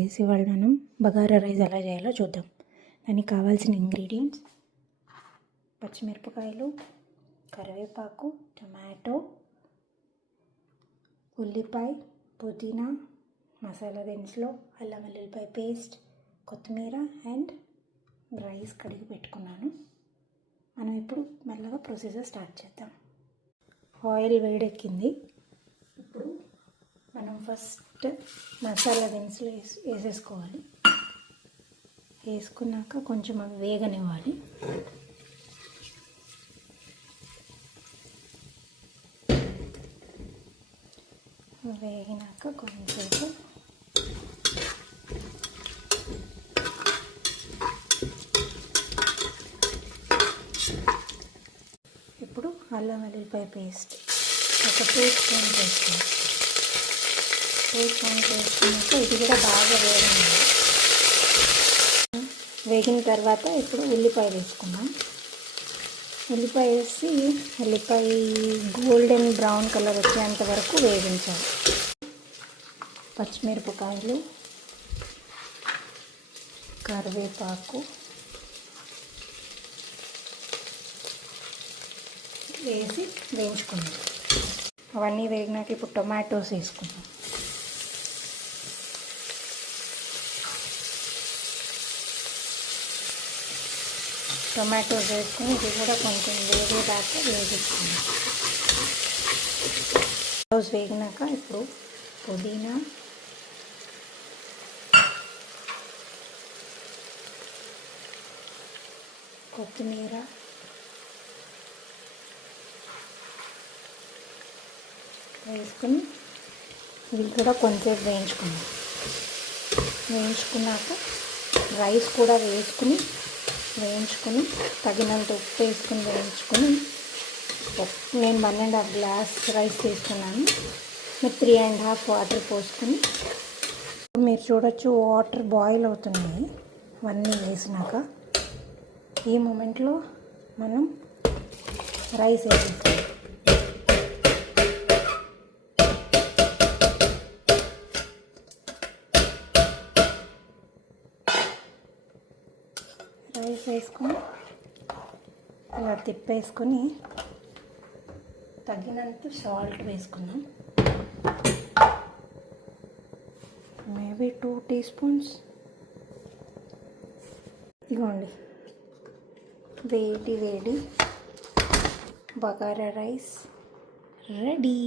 Guys, ఇవాళ మనం bagara rice ఎలా చేయాలో చూద్దాం. దానికి కావాల్సిన ఇంగ్రీడియంట్స్: పచ్చిమిరపకాయలు, కరివేపాకు, టమాటో, ఉల్లిపాయ, పుదీనా, మసాలా దినుసులు, అల్లం వెల్లుల్లిపాయ పేస్ట్, కొత్తిమీర అండ్ రైస్ కడిగి పెట్టుకున్నాను. మనం ఇప్పుడు మెల్లగా ప్రొసీజర్ స్టార్ట్ చేద్దాం. ఆయిల్ వేడెక్కింది. ఇప్పుడు మనం ఫస్ట్ మసాలా దినుసులు వేసేసుకోవాలి. వేసుకున్నాక కొంచెం అవి వేగనివ్వాలి. వేగినాక కొంచెంసేపు ఇప్పుడు అల్లం వెల్లుల్లిపాయ పేస్ట్ ఒక 2 స్పూన్స్ వేసుకోవాలి. 2 స్పూన్స్ వేసుకున్నాక ఇది కూడా బాగా వేగిన తర్వాత ఇప్పుడు ఉల్లిపాయ వేసుకుందాం. ఉల్లిపాయ వేసి ఉల్లిపాయ గోల్డెన్ బ్రౌన్ కలర్ వచ్చేంత వరకు వేగించాలి. పచ్చిమిరపకాయలు, కరివేపాకు వేసి వేయించుకుందాం. అవన్నీ వేగినాక ఇప్పుడు టొమాటోస్ వేసుకుందాం. టొమాటోస్ వేసుకుని ఇది కూడా కొంచెం వేగేదాకా వేగించుకుందాం. టొమాటోస్ వేగినాక ఇప్పుడు పుదీనా, కొత్తిమీర, వేసుకుని ఇవి కూడా కొంచెంసేపు వేయించుకున్నాక రైస్ కూడా వేయించుకుని తగినంత ఉప్పు వేసుకుని వేయించుకుని, నేను 1.5 గ్లాస్ రైస్ తీసుకున్నాను. మీరు 3.5 వాటర్ పోసుకుని, మీరు చూడొచ్చు వాటర్ బాయిల్ అవుతున్నాయి అవన్నీ వేసినాక. ఈ మూమెంట్లో మనం రైస్ వేసేస్తాం. రైస్ వేసుకొని అలా తిప్పేసుకొని తగినంత సాల్ట్ వేసుకున్నాం. Maybe 2 tea spoons. ఇదిగోండి వేడి బగారా రైస్ రెడీ.